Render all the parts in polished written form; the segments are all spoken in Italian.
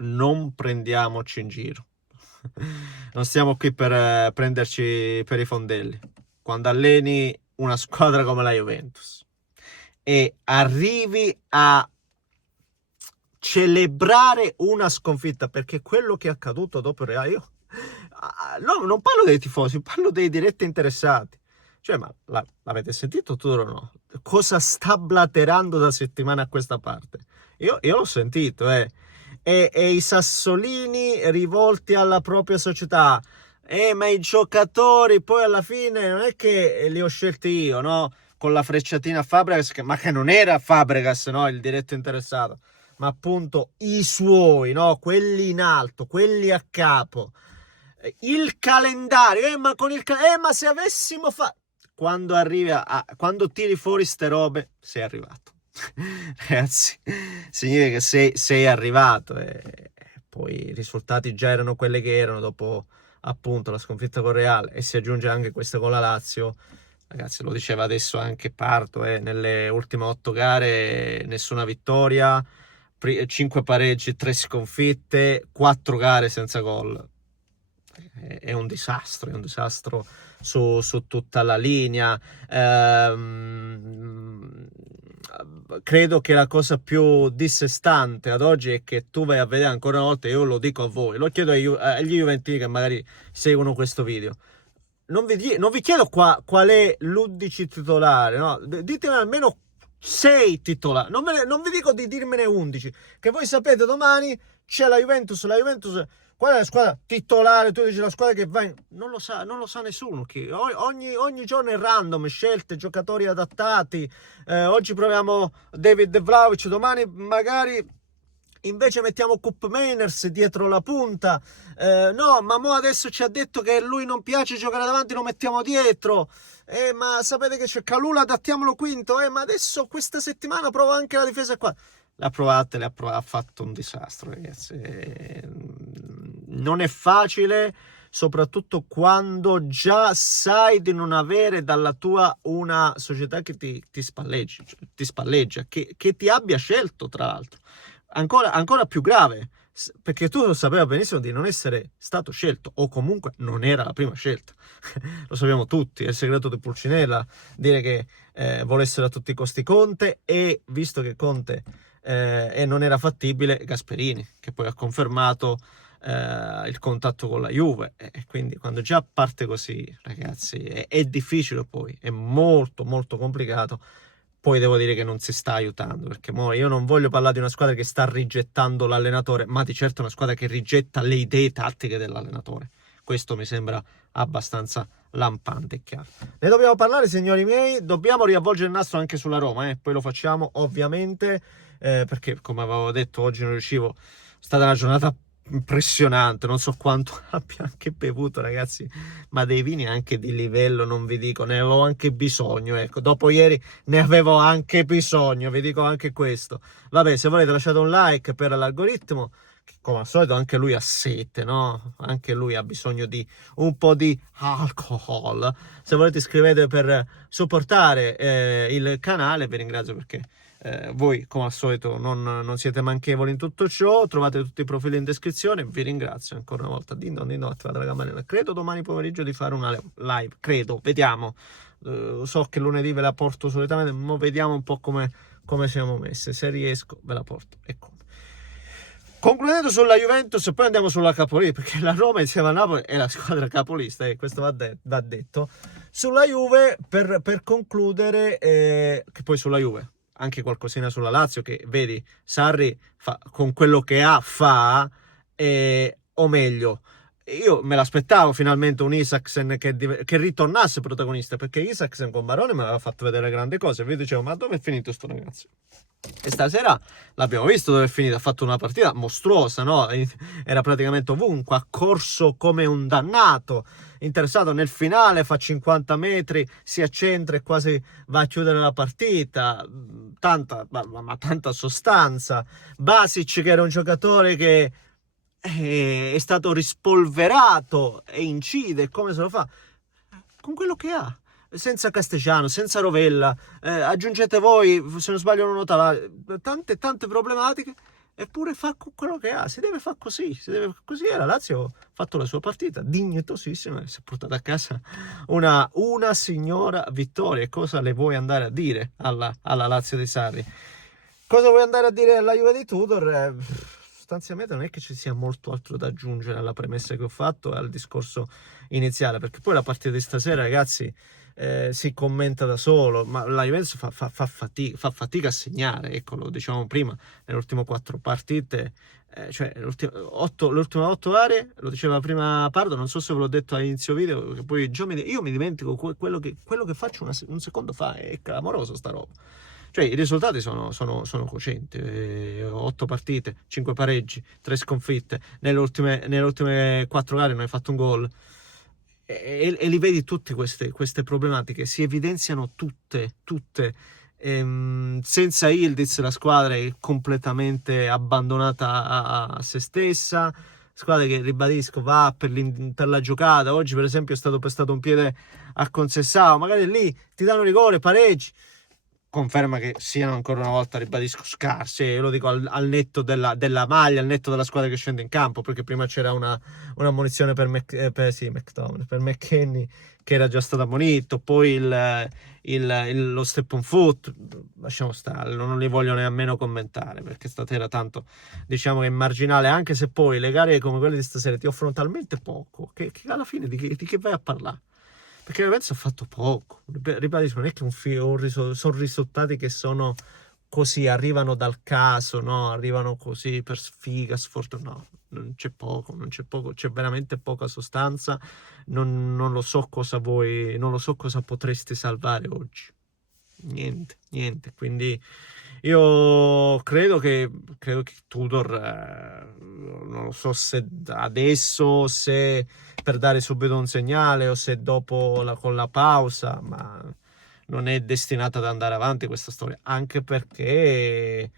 non prendiamoci in giro. Non stiamo qui per prenderci per i fondelli. Quando alleni una squadra come la Juventus e arrivi a celebrare una sconfitta, perché quello che è accaduto dopo il Real, io no, non parlo dei tifosi, parlo dei diretti interessati. Cioè, ma l'avete sentito tu o no? Cosa sta blaterando da settimane a questa parte? Io l'ho sentito, e i sassolini rivolti alla propria società. Ma i giocatori poi alla fine non è che li ho scelti io, no? Con la frecciatina a Fabregas, ma che non era Fabregas, no? Il diretto interessato, ma appunto i suoi, no? Quelli in alto, quelli a capo. Il calendario, ma con il ma se avessimo fatto... Quando arrivi quando tiri fuori ste robe, sei arrivato. Ragazzi, significa che sei arrivato, e poi i risultati già erano quelli che erano dopo appunto la sconfitta con Real, e si aggiunge anche questa con la Lazio. Ragazzi, lo diceva adesso anche Parto, nelle ultime 8 gare nessuna vittoria, 5 pareggi, 3 sconfitte, 4 gare senza gol. È un disastro su tutta la linea. Credo che la cosa più dissestante ad oggi è che tu vai a vedere ancora una volta, io lo dico a voi, lo chiedo agli juventini che magari seguono questo video. Non vi chiedo qual è l'11 titolare, no? Ditemi almeno 6 titolari. Non vi dico di dirmene 11, che voi sapete domani c'è la Juventus. Qual è la squadra titolare? Tu dici la squadra che va in... Non lo sa nessuno. Ogni giorno è random, scelte, giocatori adattati. Oggi proviamo David Vlahovic, domani magari invece mettiamo Koop Meiners dietro la punta. No, ma mo adesso ci ha detto che lui non piace giocare davanti, lo mettiamo dietro. Ma sapete che c'è Kalula, adattiamolo quinto. Ma adesso questa settimana provo anche la difesa qua. Ha fatto un disastro, ragazzi. Non è facile, soprattutto quando già sai di non avere dalla tua una società che ti spalleggia, che ti abbia scelto, tra l'altro. Ancora più grave, perché tu lo sapevi benissimo di non essere stato scelto, o comunque non era la prima scelta. Lo sappiamo tutti, è il segreto di Pulcinella dire che volessero a tutti i costi Conte, e visto che Conte e non era fattibile, Gasperini, che poi ha confermato il contatto con la Juve, e quindi quando già parte così, ragazzi, è difficile, poi è molto molto complicato. Poi devo dire che non si sta aiutando, perché io non voglio parlare di una squadra che sta rigettando l'allenatore, ma di certo una squadra che rigetta le idee tattiche dell'allenatore. Questo mi sembra abbastanza lampante e chiaro. Ne dobbiamo parlare, signori miei. Dobbiamo riavvolgere il nastro anche sulla Roma, poi lo facciamo ovviamente, perché come avevo detto oggi non riuscivo. È stata una giornata impressionante, non so quanto abbia anche bevuto, ragazzi, ma dei vini anche di livello, non vi dico, ne avevo anche bisogno, ecco, dopo ieri ne avevo anche bisogno, vi dico anche questo. Vabbè, se volete lasciate un like per l'algoritmo, che come al solito anche lui ha sete, no? Anche lui ha bisogno di un po' di alcol. Se volete iscrivetevi per supportare il canale, vi ringrazio perché voi come al solito non siete manchevoli in tutto ciò. Trovate tutti i profili in descrizione. Vi ringrazio ancora una volta. Attivate la campanella. Credo domani pomeriggio di fare una live, credo, vediamo. So che lunedì ve la porto solitamente, ma vediamo un po' come siamo messi. Se riesco ve la porto, ecco. Concludendo sulla Juventus, poi andiamo sulla capolista, perché la Roma insieme a Napoli è la squadra capolista, questo va detto. Sulla Juve, per concludere, che poi sulla Juve anche qualcosina sulla Lazio, che vedi, Sarri con quello che fa, o meglio, io me l'aspettavo finalmente un Isaksen che ritornasse protagonista, perché Isaksen con Barone mi aveva fatto vedere grandi cose, vi dicevo, ma dove è finito sto ragazzo? E stasera l'abbiamo visto dove è finito, ha fatto una partita mostruosa, no? Era praticamente ovunque, ha corso come un dannato, interessato nel finale, fa 50 metri, si accentra e quasi va a chiudere la partita, tanta sostanza. Basic, che era un giocatore che è stato rispolverato e incide, come se lo fa? Con quello che ha, senza Castellano, senza Rovella, aggiungete voi, se non sbaglio non notava, tante problematiche, eppure fa quello che ha, si deve fare così, e la Lazio ha fatto la sua partita dignitosissima e si è portata a casa una signora vittoria. E cosa le vuoi andare a dire alla Lazio di Sarri? Cosa vuoi andare a dire alla Juve di Tudor? Sostanzialmente non è che ci sia molto altro da aggiungere alla premessa che ho fatto e al discorso iniziale, perché poi la partita di stasera, ragazzi, si commenta da solo, ma la Juventus fa fatica a segnare, ecco, lo dicevamo prima, nelle ultime 4 partite, cioè le ultime 8 aree, lo diceva prima Pardo, non so se ve l'ho detto all'inizio video, che poi io mi dimentico quello che faccio un secondo fa, è clamoroso sta roba. Cioè i risultati sono cocenti, 8 partite, 5 pareggi, 3 sconfitte, nelle ultime 4 gare non hai fatto un gol, e li vedi tutte queste problematiche, si evidenziano tutte, senza Yildiz la squadra è completamente abbandonata a se stessa, squadra che, ribadisco, va per la giocata. Oggi per esempio è stato pestato un piede a Conceição, magari lì ti danno rigore, pareggi, conferma che siano ancora una volta, ribadisco, scarse. Io lo dico al netto della maglia, al netto della squadra che scende in campo, perché prima c'era una ammonizione per McKennie, che era già stato ammonito, poi lo step on foot, lasciamo stare, non li voglio nemmeno commentare, perché stasera tanto diciamo che è marginale, anche se poi le gare come quelle di stasera ti offrono talmente poco che alla fine di che vai a parlare? Perché la Juventus ha fatto poco, ribadisco, non è che sono risultati che sono così, arrivano dal caso, no? Arrivano così per sfiga, sfortuna, no, non c'è poco, c'è veramente poca sostanza, non lo so cosa potreste salvare oggi, niente, quindi io credo che Tudor, non lo so se adesso, se per dare subito un segnale o se dopo con la pausa, ma non è destinata ad andare avanti questa storia, anche perché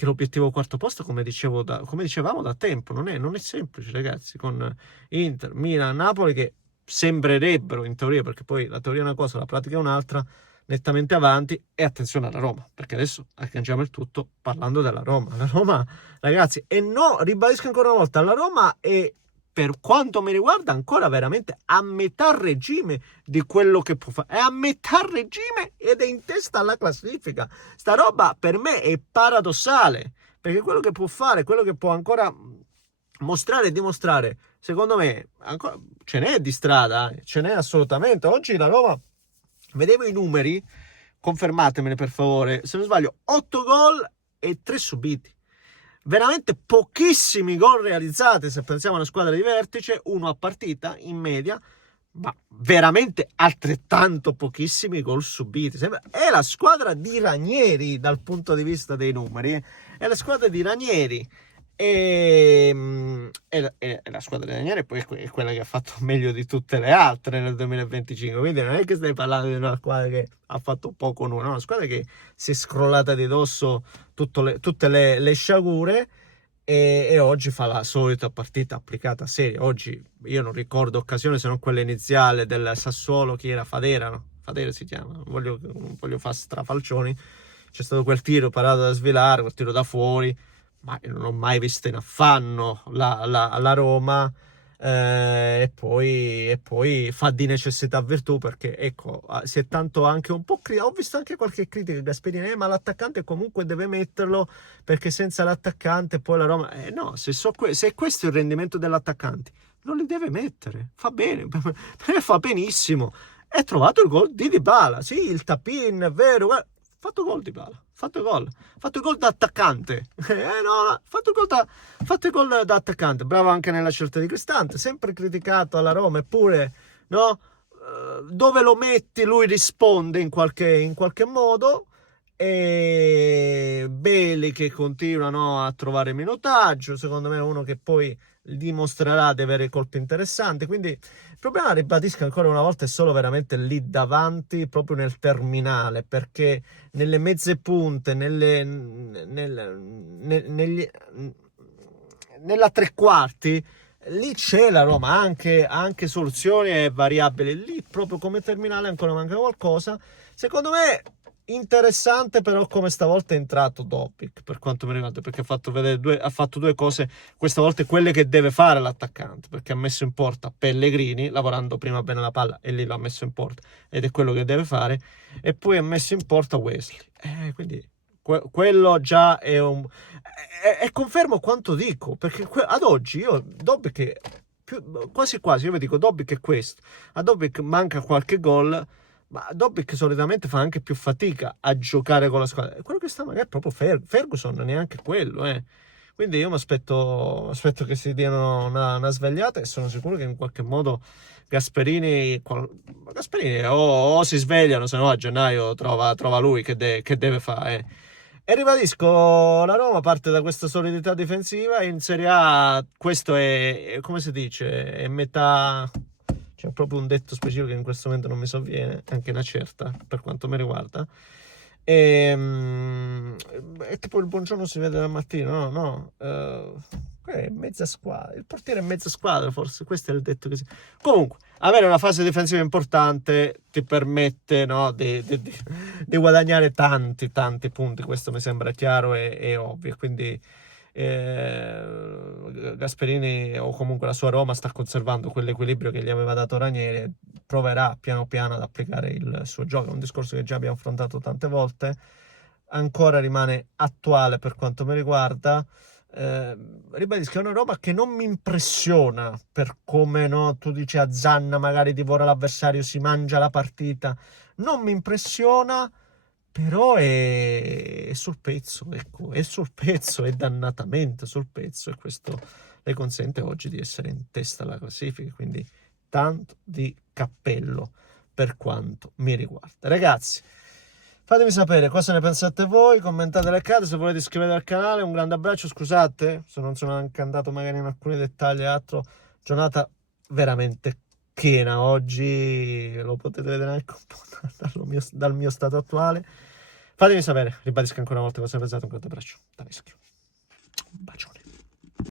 l'obiettivo quarto posto, come dicevamo da tempo, non è semplice, ragazzi, con Inter, Milan, Napoli, che sembrerebbero in teoria, perché poi la teoria è una cosa, la pratica è un'altra, nettamente avanti. E attenzione alla Roma, perché adesso agganciamo il tutto parlando della Roma. La Roma, ragazzi, e no, ribadisco ancora una volta, la Roma è, per quanto mi riguarda, ancora veramente a metà regime di quello che può fare. È a metà regime ed è in testa alla classifica. Sta roba per me è paradossale, perché quello che può fare, quello che può ancora mostrare e dimostrare, secondo me ancora ce n'è di strada, ce n'è assolutamente. Oggi la Roma, vedevo i numeri, confermatemene per favore se non sbaglio, 8 gol e 3 subiti, veramente pochissimi gol realizzati se pensiamo a una squadra di vertice, 1 a partita in media, ma veramente altrettanto pochissimi gol subiti. È la squadra di Ranieri dal punto di vista dei numeri, è la squadra di Ranieri. E la squadra di Ranieri poi è quella che ha fatto meglio di tutte le altre nel 2025, quindi non è che stai parlando di una squadra che ha fatto poco nulla, no, una squadra che si è scrollata di dosso tutte le sciagure, e oggi fa la solita partita applicata seria. Oggi io non ricordo occasione se non quella iniziale del Sassuolo, chi era? Fadera, no? Fadera si chiama, non voglio fare strafalcioni, c'è stato quel tiro parato da Svilare, quel tiro da fuori, ma non ho mai visto in affanno la Roma, e poi fa di necessità virtù, perché ecco, si è tanto anche un po' ho visto anche qualche critica Gasperini, ma l'attaccante comunque deve metterlo, perché senza l'attaccante poi la Roma, no, se è questo il rendimento dell'attaccante, non li deve mettere, fa bene, fa benissimo. È trovato il gol di Dybala, sì, il tap-in, è vero, fatto gol Dybala, fatto gol da attaccante, no, fatto il gol da attaccante, bravo anche nella scelta di Cristante, sempre criticato alla Roma, eppure, no, dove lo metti lui risponde in qualche modo. E Bailey che continua, no, a trovare minutaggio, secondo me è uno che poi dimostrerà di avere colpi interessanti, quindi il problema, ribadisco ancora una volta, è solo veramente lì davanti, proprio nel terminale, perché nelle mezze punte, nella tre quarti, lì c'è la Roma, anche soluzioni e variabili, lì proprio come terminale ancora manca qualcosa. Secondo me Interessante però come stavolta è entrato Dobbik, per quanto mi riguarda, perché ha fatto due cose, questa volta quelle che deve fare l'attaccante, perché ha messo in porta Pellegrini, lavorando prima bene la palla, e lì l'ha messo in porta, ed è quello che deve fare, e poi ha messo in porta Wesley. Quindi quello già è un... E confermo quanto dico, perché ad oggi io, Dobbik, quasi quasi, io vi dico, Dobbik è questo, a Dobbik manca qualche gol, ma Dobbik solitamente fa anche più fatica a giocare con la squadra. Quello che sta magari è proprio Ferguson, neanche quello, eh. Quindi io mi aspetto che si diano una svegliata, e sono sicuro che in qualche modo Gasperini o si svegliano, se no a gennaio trova lui che deve fare. E ribadisco, la Roma parte da questa solidità difensiva, in Serie A questo come si dice, è metà... C'è proprio un detto specifico che in questo momento non mi sovviene, anche una certa, per quanto mi riguarda. E tipo il buongiorno si vede dal mattino, no? È mezza squadra, il portiere è mezza squadra, forse, questo è il detto che si... Comunque, avere una fase difensiva importante ti permette, no, di guadagnare tanti punti, questo mi sembra chiaro e ovvio, quindi... Gasperini o comunque la sua Roma sta conservando quell'equilibrio che gli aveva dato Ranieri e proverà piano piano ad applicare il suo gioco. È un discorso che già abbiamo affrontato tante volte, ancora rimane attuale per quanto mi riguarda. Ribadisco, è una roba che non mi impressiona per come, no, tu dici a Zanna magari divora l'avversario, si mangia la partita, non mi impressiona, però è sul pezzo, ecco, è sul pezzo, è dannatamente sul pezzo, e questo le consente oggi di essere in testa alla classifica, quindi tanto di cappello per quanto mi riguarda. Ragazzi, fatemi sapere cosa ne pensate voi, commentate le carte, se volete iscrivetevi al canale, un grande abbraccio, scusate se non sono anche andato magari in alcuni dettagli e altro, giornata veramente piena oggi, lo potete vedere anche un po' dal mio stato attuale. Fatemi sapere, ribadisco ancora una volta cosa ne pensate, un grande abbraccio da Mischio, un bacione.